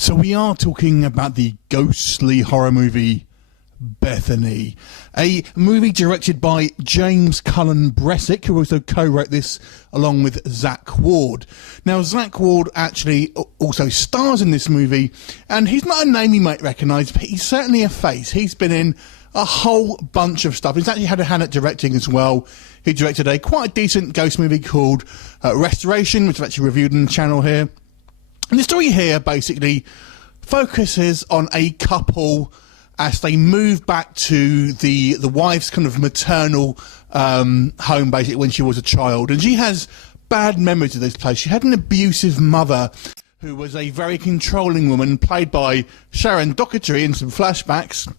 So we are talking about the ghostly horror movie Bethany, a movie directed by James Cullen Bressick, who also co-wrote this along with Zach Ward. Now, Zach Ward actually also stars in this movie, and he's not a name you might recognise, but he's certainly a face. He's been in a whole bunch of stuff. He's actually had a hand at directing as well. He directed a quite decent ghost movie called Restoration, which I've actually reviewed on the channel here. And the story here basically focuses on a couple as they move back to the wife's kind of maternal home, basically, when she was a child. And she has bad memories of this place. She had an abusive mother who was a very controlling woman, played by Sharon Doherty in some flashbacks.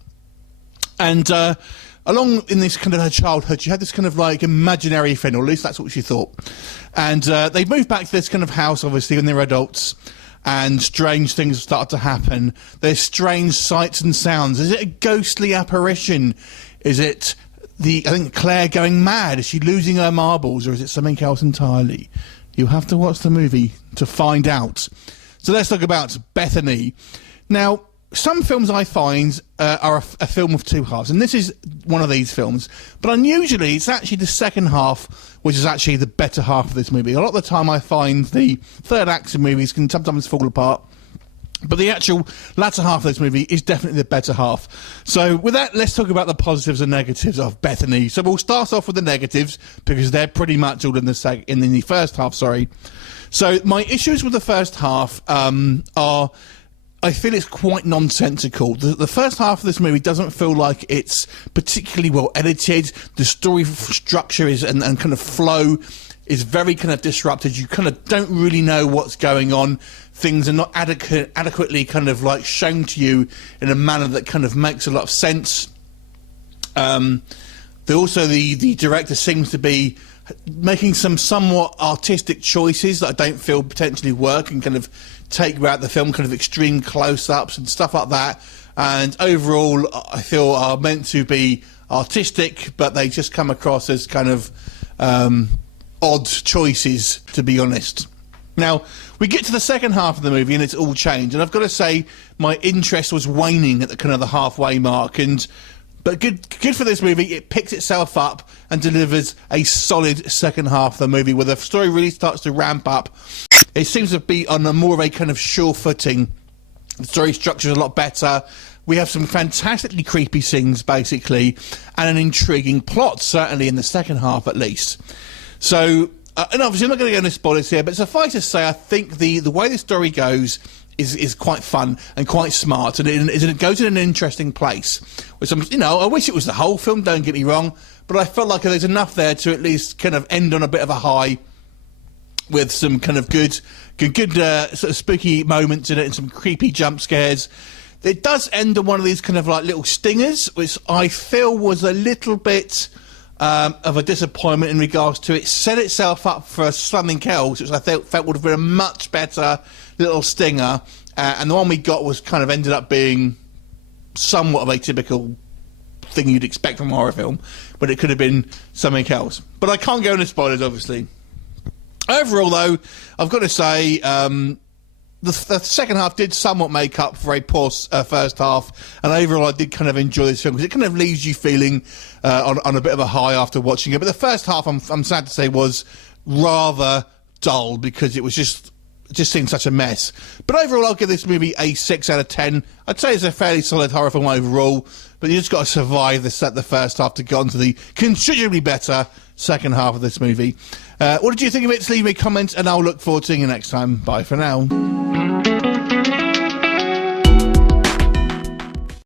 And along in this kind of her childhood, she had this kind of like imaginary friend, or at least that's what she thought. And they moved back to this kind of house, obviously, when they're adults. And strange things start to happen. There's strange sights and sounds. Is it a ghostly apparition? Is it I think Claire going mad? Is she losing her marbles, or is it something else entirely? You have to watch the movie to find out. So let's talk about Bethany. Now, some films I find are a film of two halves, and this is one of these films. But unusually, it's actually the second half, which is actually the better half of this movie. A lot of the time I find the third act of movies can sometimes fall apart, but the actual latter half of this movie is definitely the better half. So with that, let's talk about the positives and negatives of Bethany. So we'll start off with the negatives, because they're pretty much all in the first half, sorry. So my issues with the first half are, I feel it's quite nonsensical. The first half of this movie doesn't feel like it's particularly well edited. The story structure is and kind of flow is very kind of disrupted. You kind of don't really know what's going on. Things are not adequately kind of like shown to you in a manner that kind of makes a lot of sense. The director seems to be making some somewhat artistic choices that I don't feel potentially work and kind of take throughout the film, kind of extreme close-ups and stuff like that, and overall I feel are meant to be artistic, but they just come across as kind of odd choices, to be honest. Now, we get to the second half of the movie and it's all changed, and I've got to say my interest was waning at the kind of the halfway mark, but good for this movie. It picks itself up and delivers a solid second half of the movie where the story really starts to ramp up. It seems to be on a more of a kind of sure footing. The story structure is a lot better. We have some fantastically creepy scenes, basically, and an intriguing plot, certainly in the second half at least. So, and obviously I'm not going to go into spoilers here, but suffice to say, I think the way the story goes is quite fun and quite smart, and it goes in an interesting place. Which I wish it was the whole film, don't get me wrong, but I felt like there's enough there to at least kind of end on a bit of a high, with some kind of good sort of spooky moments in it and some creepy jump scares. It does end on one of these kind of like little stingers, which I feel was a little bit of a disappointment in regards to it set itself up for something else, which I felt would have been a much better little stinger, and the one we got was kind of ended up being somewhat of a typical thing you'd expect from a horror film, but it could have been something else. But I can't go into spoilers, obviously. Overall, though, I've got to say the second half did somewhat make up for a poor first half, and overall I did kind of enjoy this film because it kind of leaves you feeling on a bit of a high after watching it. But the first half, I'm sad to say, was rather dull because it just seemed such a mess. But overall, I'll give this movie a 6 out of 10. I'd say it's a fairly solid horror film overall, but you just got to survive the first half to get on to the considerably better second half of this movie. What did you think of it? Leave me a comment, and I'll look forward to seeing you next time. Bye for now.